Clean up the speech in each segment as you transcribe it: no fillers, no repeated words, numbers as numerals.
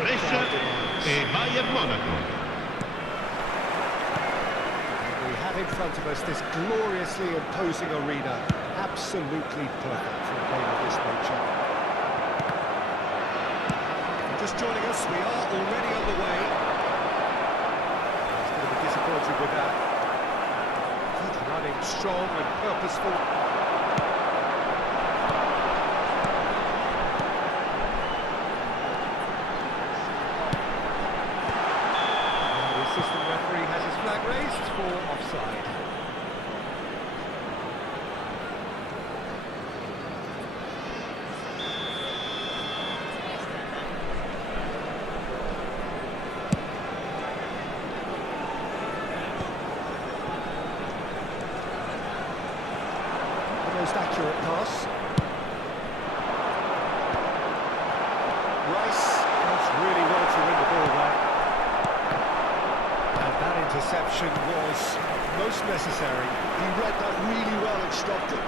Brescia e Bayern Monaco. We have in front of us this gloriously imposing arena. Absolutely perfect for a game of this nature. Just joining us, we are already underway. He's going to be disappointed with that. Good running, strong and purposeful. The assistant referee has his flag raised for offside. Most accurate pass. Rice does really well to win the ball there. And that interception was most necessary. He read that really well and stopped it.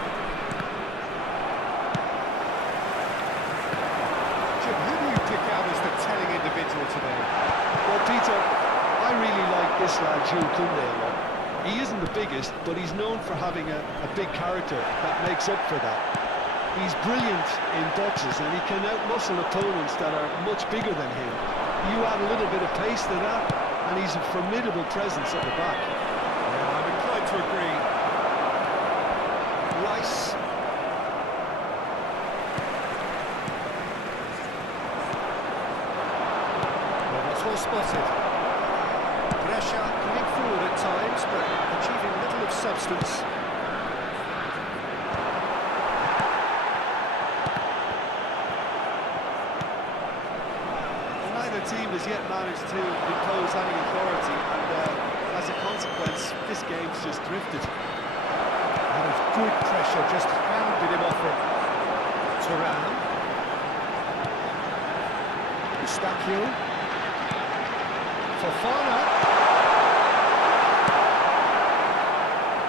Jim, who do you pick out as the telling individual today? Well, Peter, I really like this lad, Jules Koundé a lot. He isn't the biggest, but he's known for having a big character that makes up for that. He's brilliant in boxes and he can outmuscle opponents that are much bigger than him. You add a little bit of pace to that and he's a formidable presence at the back. Yeah, I'm inclined to agree. Rice. Well, that's well spotted. Brescia coming forward at times, but achieving little of substance. Well, neither team has yet managed to impose any authority, and as a consequence, this game's just drifted. That was good pressure, just hounded him off it. Turan. Eustachio. Fofana.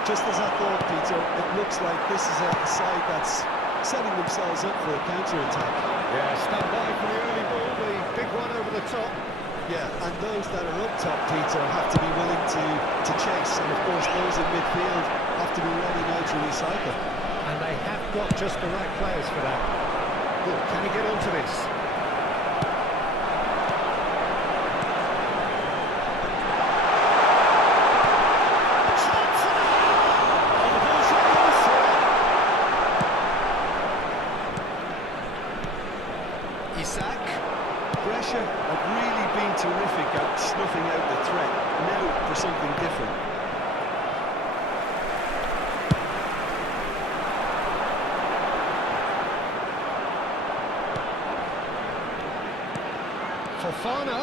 Just as I thought, Peter, it looks like this is a side that's setting themselves up for a counter-attack. Yeah, stand by for the early ball, the big one over the top. Yeah, and those that are up top, Peter, have to be willing to chase, and of course those in midfield have to be ready now to recycle. And they have got just the right players for that. Look, can he get onto this? Brescia have really been terrific at snuffing out the threat. Now for something different. Fofana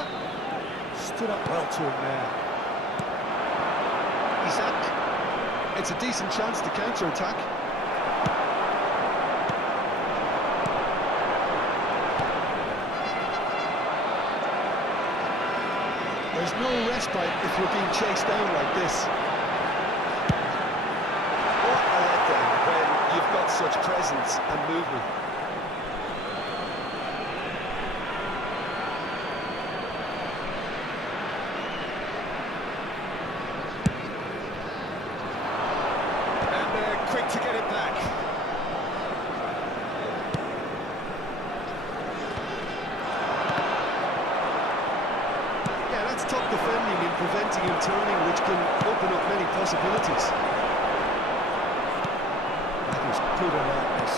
stood up well to him there. Isaac. It's a decent chance to counter-attack. There's no respite if you're being chased down like this. What a letdown when you've got such presence and movement. And they're quick to get it back. Top defending and preventing him turning, which can open up many possibilities. That was good alertness.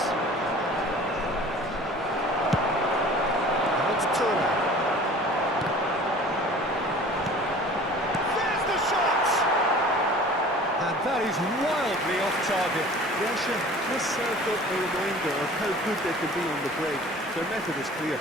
And it's Turan. There's the shot! And that is wildly off target. Brescia just served up a reminder of how good they can be on the break. Their method is clear.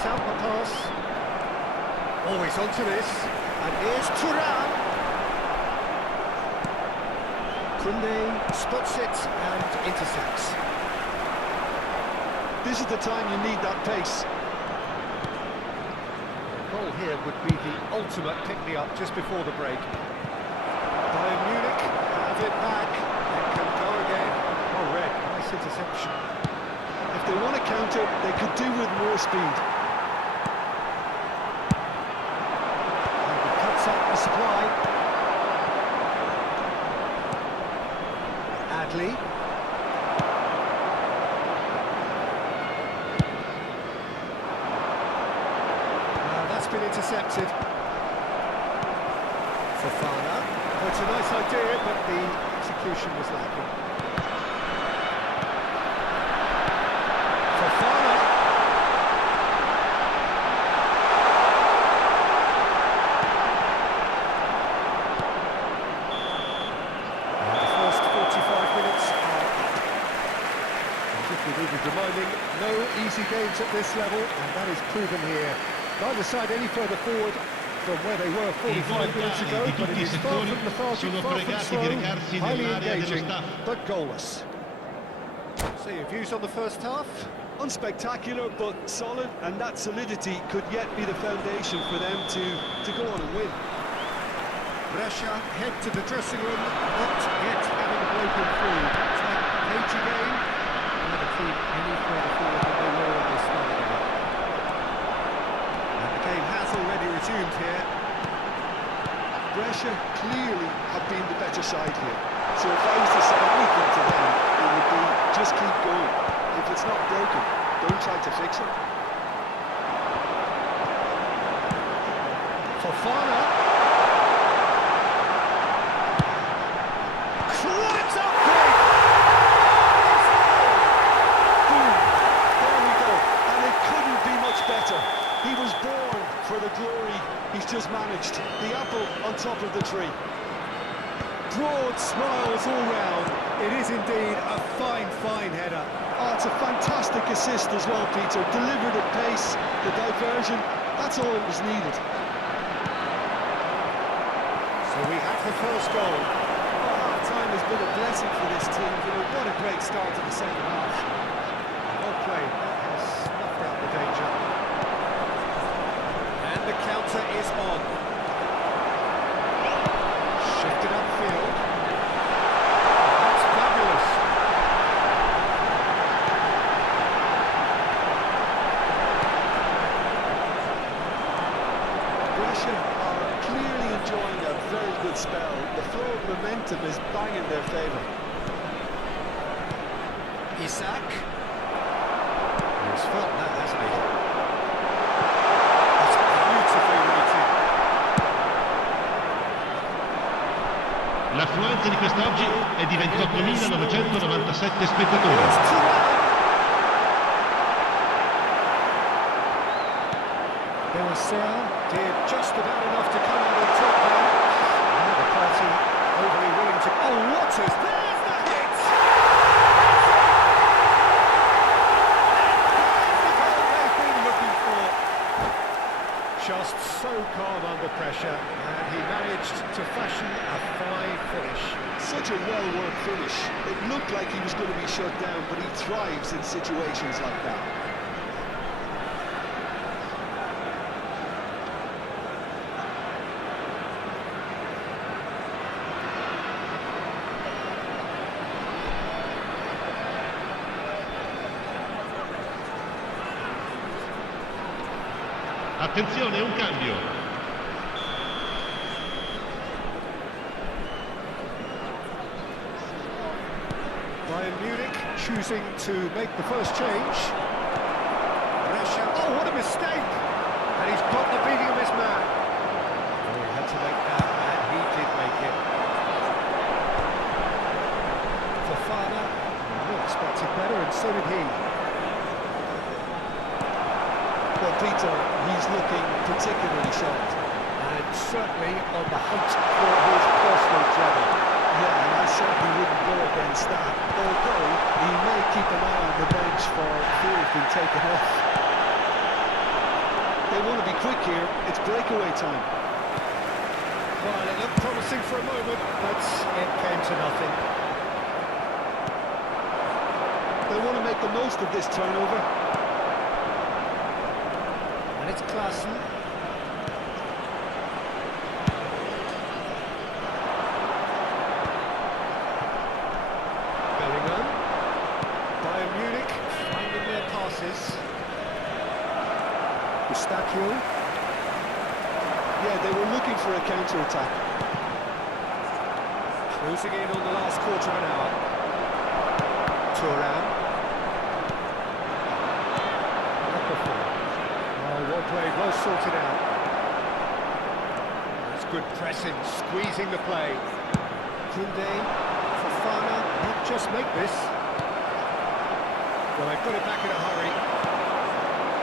cuts out the pass. Always onto this. And here's Turan. Koundé spots it and intercepts. This is the time you need that pace. Goal here would be the ultimate pick-me-up just before the break. Bayern Munich have it back. It can go again. Oh, red. Nice interception. If they want to counter, they could do with more speed. And he cuts up the supply. Adley. That's been intercepted. Fofana. Oh, it's a nice idea, but the execution was lacking. Fofana. And the first 45 minutes are up. And if we needed reminding, no easy games at this level, and that is proven here. Neither side any further forward from where they were 45 minutes ago, but it is far from lethargic, far from slow, highly engaging, but goalless. So your views on the first half? Unspectacular, but solid, and that solidity could yet be the foundation for them to go on and win. Brescia head to the dressing room, not yet having broken through. It's that cagey game, never keep any further forward than they were in this final game. And the game has already resumed here. Brescia clearly have been the better side here. So if I was to say anything to them, it would be just keep going. If it's not broken, don't try to fix it. Fofana. Climbs up big! Boom! There we go. And it couldn't be much better. He was born for the glory he's just managed. The apple on top of the tree. Broad smiles all round. It is indeed a fine, fine header. Oh, it's a fantastic assist as well, Peter. Delivered at pace, the diversion, that's all that was needed. So we have the first goal. Oh, time has been a blessing for this team. You know, what a great start to the second half. Well played. That has snuffed out the danger. And the counter is on. Shifted upfield. That's fabulous. Brescia are clearly enjoying a very good spell. The flow of momentum is bang in their favour. Isak. He's felt that, hasn't he? That's beautifully rated. L'affluenza di quest'oggi è di 28.997 spettatori. It's Thuram. Benacer did just about enough to come out on top there. Now the party overly willing to... Oh, what is... There's the hit! There's the goal they've been looking for. Just so calm under pressure, and he managed to fashion a fine finish. Such a well-worked finish. It looked like he was going to be shut down, but he thrives in situations like that. Attenzione, un cambio. Bayern Munich choosing to make the first change. Brescia, oh, what a mistake! And he's got the beating of his man. Oh, he had to make that, and he did make it. Fofana, we expected better, and so did he. Well, Peter, he's looking particularly sharp. And certainly on the hunt for his personal treble. Yeah, and I certainly wouldn't go against that, although he may keep an eye on the bench for fear of being taken off. They want to be quick here, it's breakaway time. Well, it looked promising for a moment, but it came to nothing. They want to make the most of this turnover. And it's Klaassen. Bellingham. Bayern Munich finding their passes. Eustachio. Yeah, they were looking for a counter-attack. Closing in on the last quarter of an hour. Thuram. Oh, well played, well sorted out. That's good pressing, squeezing the play. Koundé, Fofana, not just make this. Well, they've got it back in a hurry.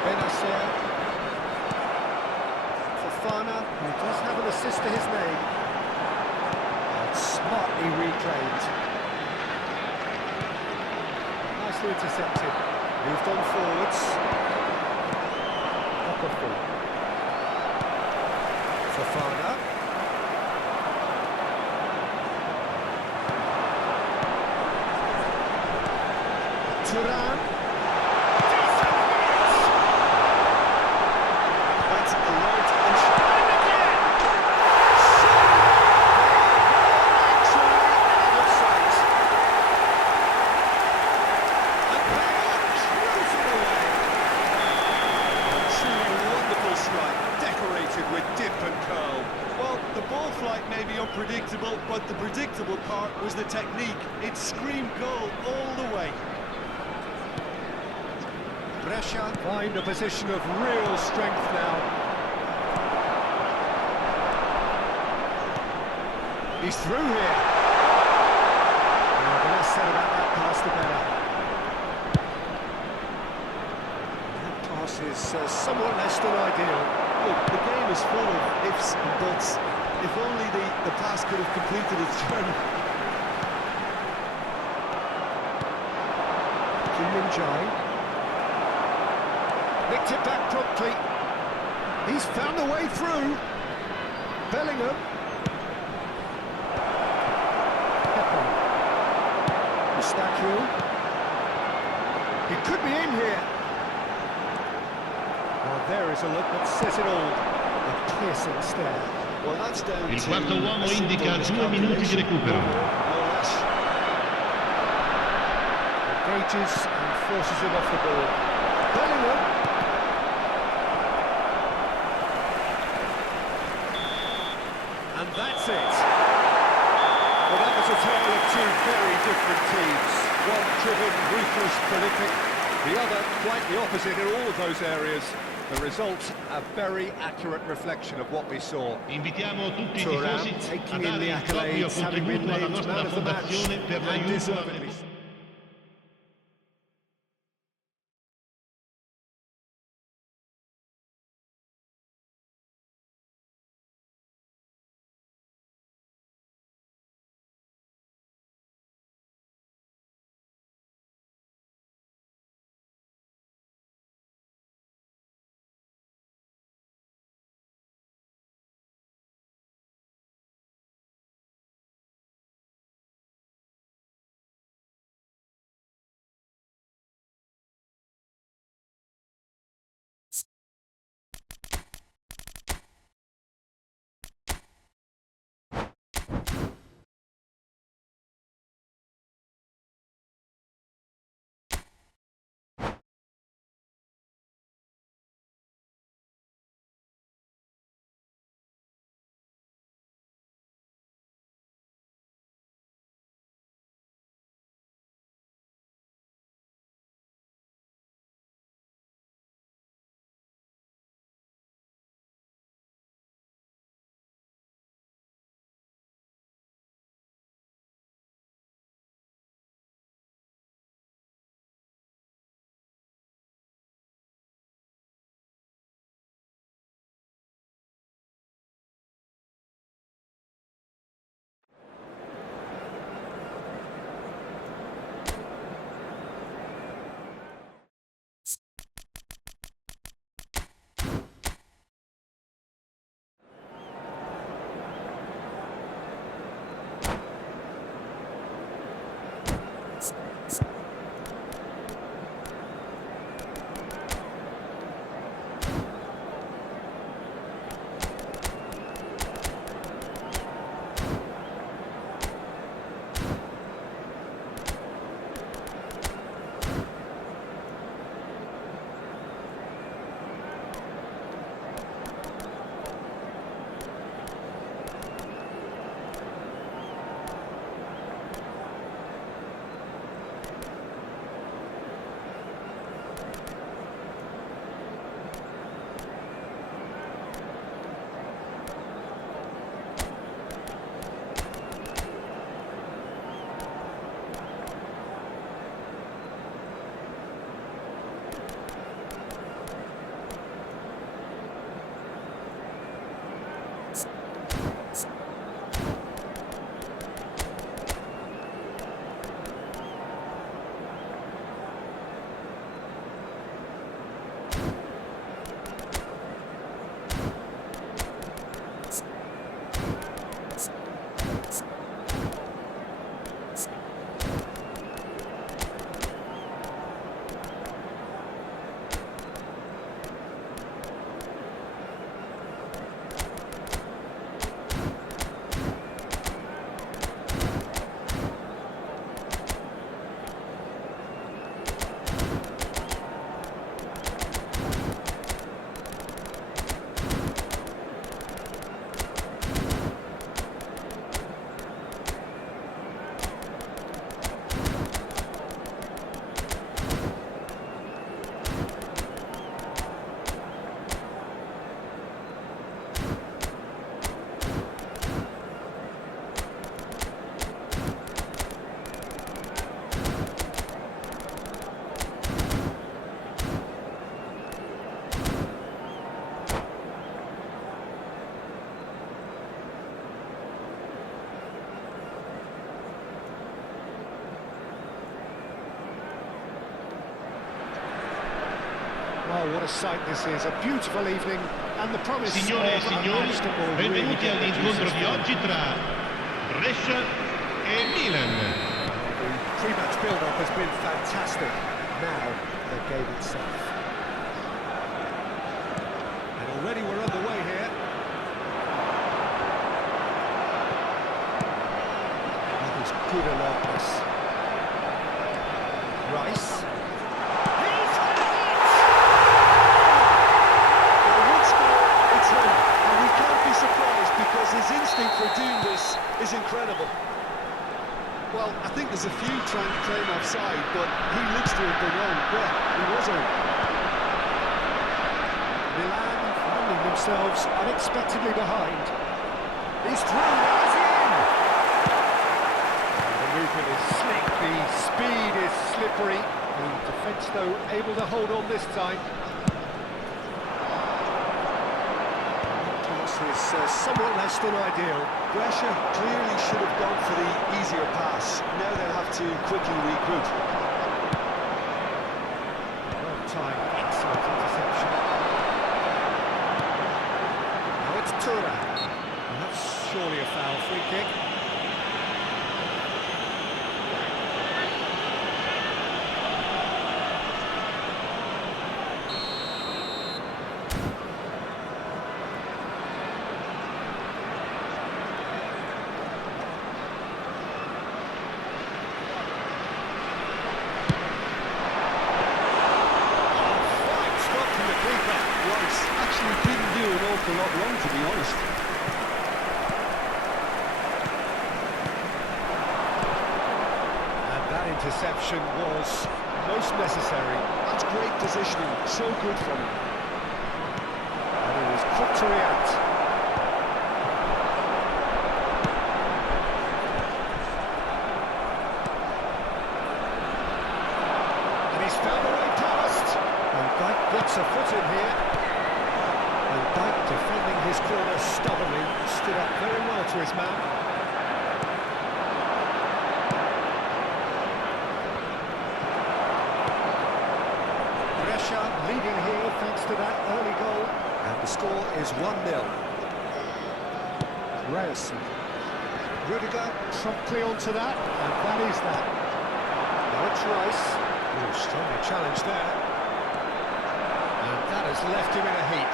Benacer. Fofana, who does have an assist to his name. And smartly reclaimed. Nicely intercepted. Moved on forwards. Fofana. Thuram. That's alert and sharp. With dip and curl. Well, the ball flight may be unpredictable, but the predictable part was the technique. It screamed goal all the way. Brescia find a position of real strength now. He's through here. The less said about that pass, the better. That pass is somewhat less than ideal. Look, the game is full of ifs and buts. If only the pass could have completed its journey. Kim-Min-jae. Nicked it back promptly. He's found a way through. Bellingham. Eustachio. He could be in here. Well, there is a look that says it all. A piercing stare. Well, that's down Il to quarto uomo a simple indica 2 minuti di recupero. No less. Engages and forces him off the ball. Bellingham. And that's it. Well, that was a tale of two very different teams. One driven, ruthless, prolific. The other quite the opposite in all of those areas. The result, a very accurate reflection of what we saw. Invitiamo tutti i Thuram tifosi a taking in dare the il proprio accolades, having been contributo alla named nostra man of the match, fondazione per and l'aiuto deservedly. Well, what a sight this is, a beautiful evening, and the promise Signore e of a signori, match that will really benvenuti get the all'incontro juices di flowing. oggi tra Brescia e Milan. The pre-match build-up has been fantastic. Now, the game itself. And already we're underway here. That is good alertness. Rice. He's had it! Well, once more, it's him, and we can't be surprised because his instinct for doing this is incredible. Well, I think there's a few trying to claim offside, but he looks to have been on. Yeah, he was on. Milan finding themselves unexpectedly behind. He's through, is he in? The movement is slick, the speed is slippery. The defence, though, able to hold on this time. Pass is somewhat less than ideal. Brescia clearly should have gone for the easier pass. Now they'll have to quickly regroup. Well timed, excellent interception. Now it's Tura. And that's surely a foul, free kick. Actually didn't do an awful lot wrong, to be honest. And that interception was most necessary. That's great positioning, so good from him. And he was quick to react. And he's found a way past. And Dyke gets a foot in here. And Dyke, defending his corner stubbornly, stood up very well to his man. Brescia leading here thanks to that early goal. And the score is 1-0. Ryerson. Rudiger promptly onto that, and that is that. Now it's Rice. Oh, strongly challenged there. And that has left him in a heap.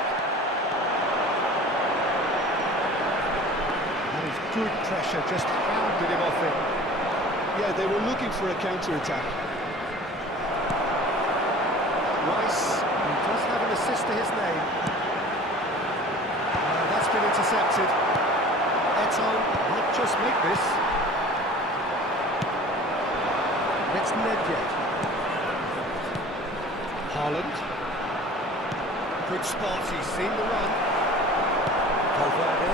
That is good pressure, just hounded him off it. Yeah, they were looking for a counter-attack. Rice, who does have an assist to his name. That's been intercepted. Eto might just make this. It's Nedved. Haaland. Good spot, he's seen the run. Valverde.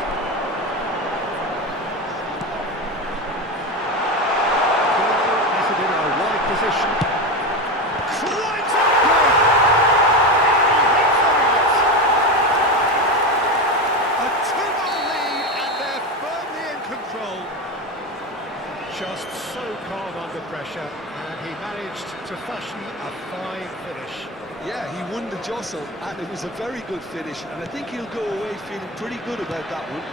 Has it in a wide position. Right up play! A 2-0 lead, and they're firmly in control. Just so calm under pressure, and he managed to fashion a fine finish. Yeah, he won the jostle, and it was a very good finish, and I think he'll go away feeling pretty good about that one.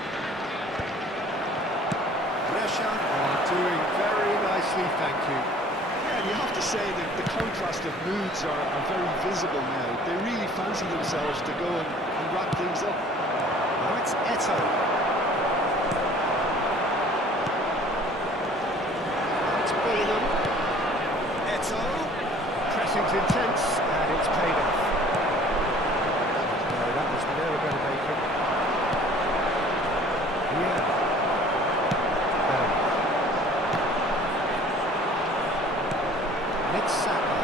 Brescia are doing very nicely, thank you. Yeah, and you have to say that the contrast of moods are very visible now. They really fancy themselves to go and wrap things up. Now it's Eto. It's Bellingham. Eto. Pressing's intense, and it's paid off. No, that was never going to make it. Yeah. It's Saka.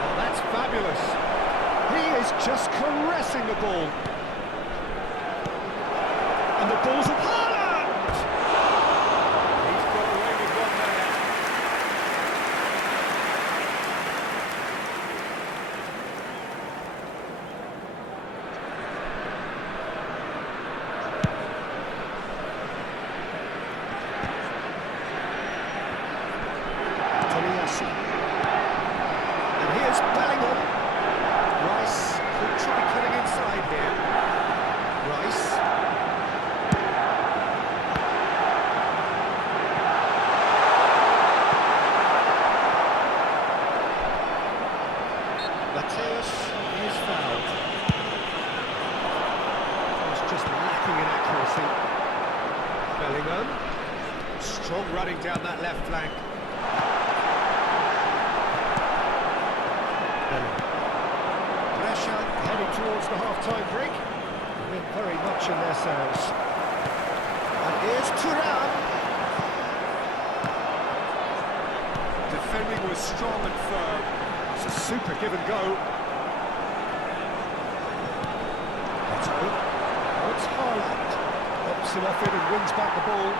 Oh, that's fabulous. He is just caressing the ball. And the ball's at Haaland! He's got away with one there. Tomiyasu. And here's Bellingham. Rice, Mateus is fouled. Was just lacking in accuracy. Bellingham. Strong running down that left flank. Pressure heading towards the half-time break. They're very much in their sails. And here's Thuram. Defending was strong and firm. It's a super give and go. Oh, it's Haaland. Pops him off it and wins back the ball.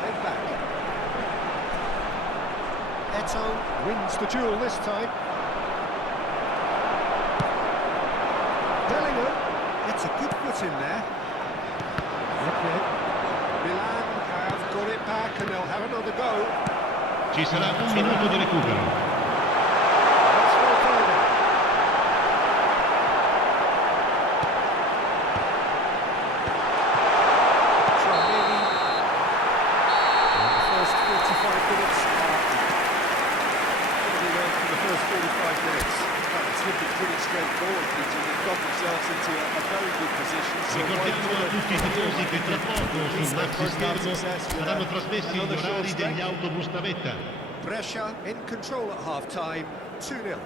Played back. Eto wins the duel this time. Bellingham. It's a good foot in there. Okay. Milan have got it back and they'll have another go. Ci sarà un minuto di recupero. Let's go further. Tramini. And the first 45 minutes are... What have we learned from the first 45 minutes? Well, it's looking pretty straightforward, Peter. They've got themselves into a very good position. So Ricordiamo a tutti i tifosi che tra poco sul maxi schermo saranno trasmessi gli orari degli autobus navetta. Pressure in control at half-time, 2-0.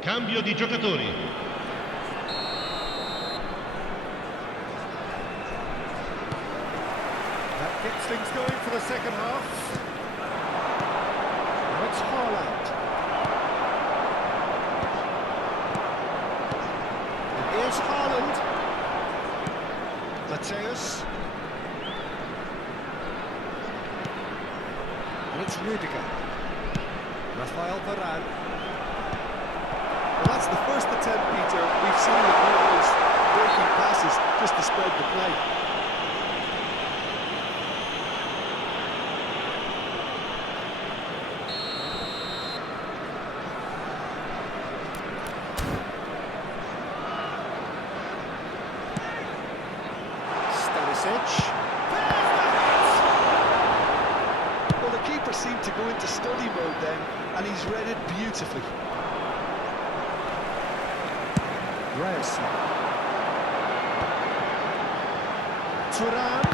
Cambio di giocatori. That gets things going for the second half. Now it's Haaland. And here's Haaland. Mateus. And it's Rudiger. Rafael Varane. Well, that's the first attempt, Peter, we've seen with all those breaking passes just to spread the play. Well, the keeper seemed to go into study mode then, and he's read it beautifully. Reyes. Thuram.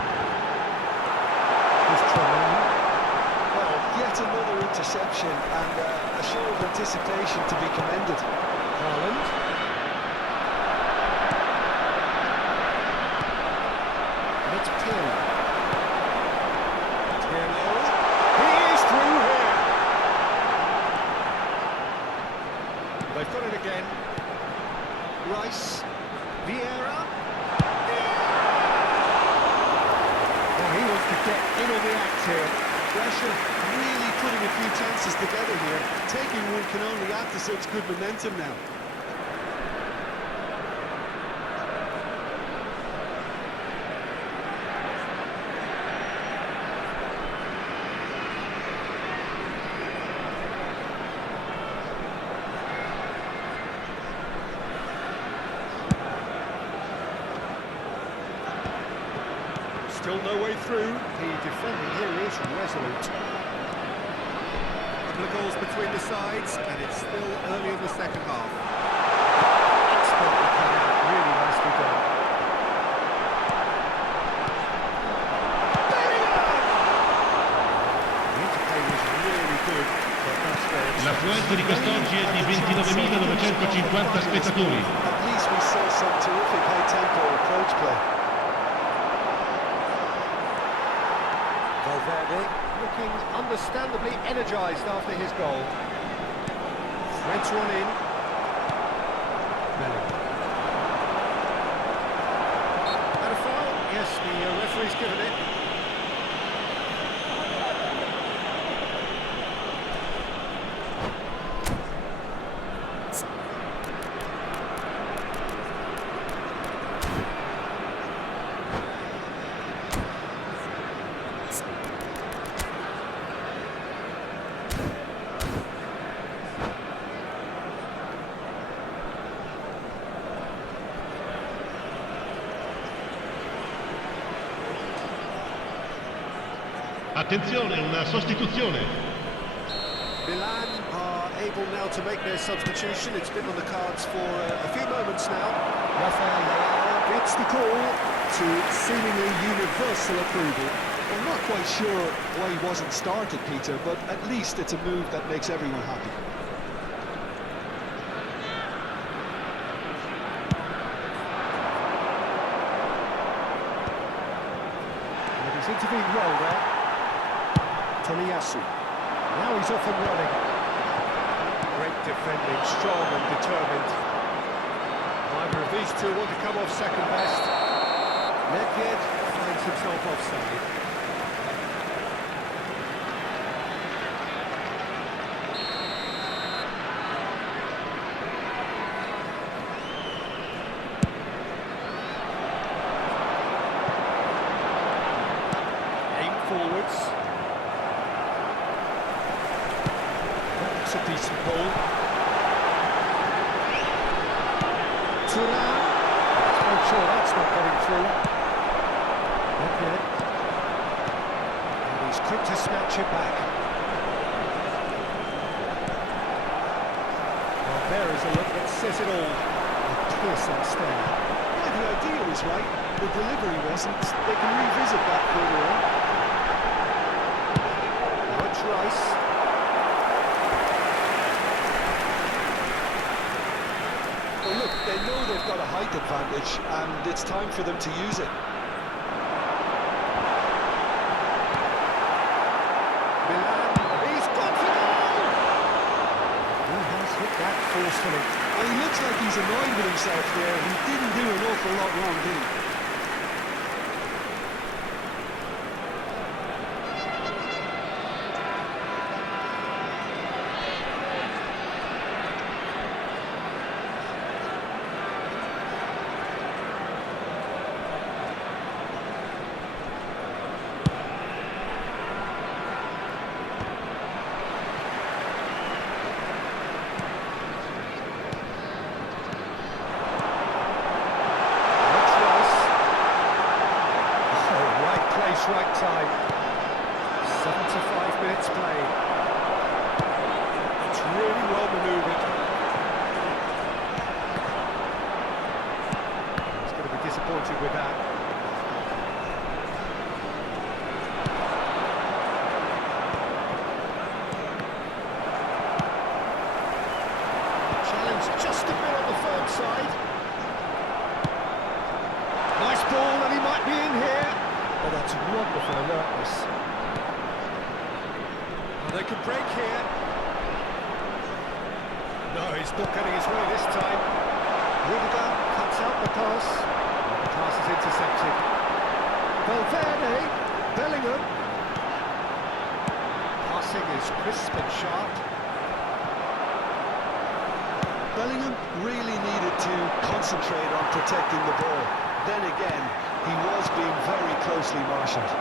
Here's Thuram. Well, yet another interception and a show of anticipation to be commended. Haaland. And it's Pirlo. Pirlo. He is through here. They've got it again. Rice, Vieira. Oh, he wants to get in on the act here. Pressure really putting a few chances together here. Taking one can only add to such good momentum now. Still no way through. The defending here is resolute. Couple of goals between the sides, and it's still early in the second half. Expertly cut out, really nicely done. The interplay was really good, but that's where it's... L'affluenza di quest'oggi è di 29.950 spettatori. At least we saw some terrific high-tempo approach play. Valverde looking understandably energised after his goal. Threads one in. Bellingham. And a foul? Yes, the referee's given it. Attenzione, una sostituzione. Milan are able now to make their substitution. It's been on the cards for a few moments now. Rafael Leao gets the call to seemingly universal approval. I'm not quite sure why he wasn't started, Peter, but at least it's a move that makes everyone happy. And he's intervened well there. Tomiyasu. Now he's off and running. Great defending, strong and determined. Neither of these two want to come off second best. Nedved finds himself offside. Forwards. That's a decent ball. Turan. Let's make sure that's not getting through. Okay. And he's quick to snatch it back. Well, there is a look that says it all. A piercing stare. Yeah, the idea was right, the delivery wasn't. They can revisit that further on. Rice. Well, look, they know they've got a height advantage, and it's time for them to use it. Milan, he's gone for goal! He has hit that forcefully. Well, he looks like he's annoyed with himself there. He didn't do an awful lot wrong, did he? Right time. 75 minutes played. It's really well manoeuvred. He's going to be disappointed with that. Challenge just a bit on the firm side. Nice ball, and he might be in here. Oh, that's wonderful alertness. Well, they could break here. No, he's not getting his way this time. Rudiger cuts out the pass. The pass is intercepted. Valverde, Bellingham. Passing is crisp and sharp. Bellingham really needed to concentrate on protecting the ball. Then again, he was being very closely marshalled.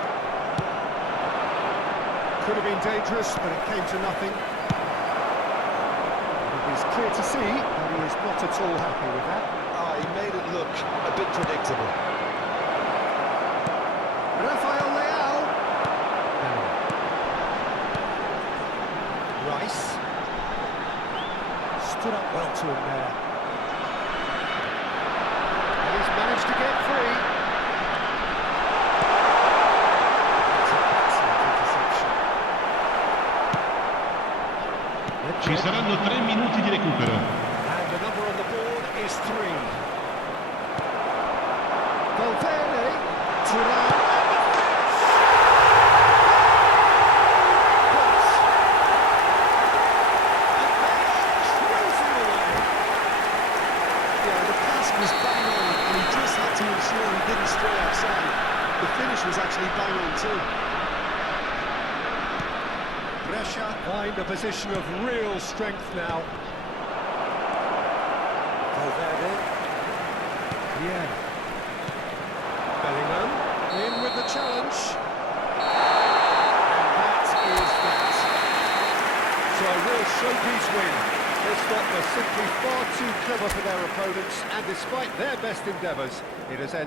Could have been dangerous, but it came to nothing. It is clear to see that he is not at all happy with that. He made it look a bit predictable. Rafael Leao. Rice. Stood up well to him there. And he's managed to get free. Ci saranno 3 minuti di recupero. And the number on the board is 3. Valverde, Turan, and the finish! Cross. And they are cruising away. Yeah, the pass was bang on, and he just had to ensure he didn't stray outside. The finish was actually bang on too. Find a position of real strength now. Valverde. Yeah. Bellingham in with the challenge. And that is that. So a real showpiece win. This lot were simply far too clever for their opponents, and despite their best endeavours, it has ended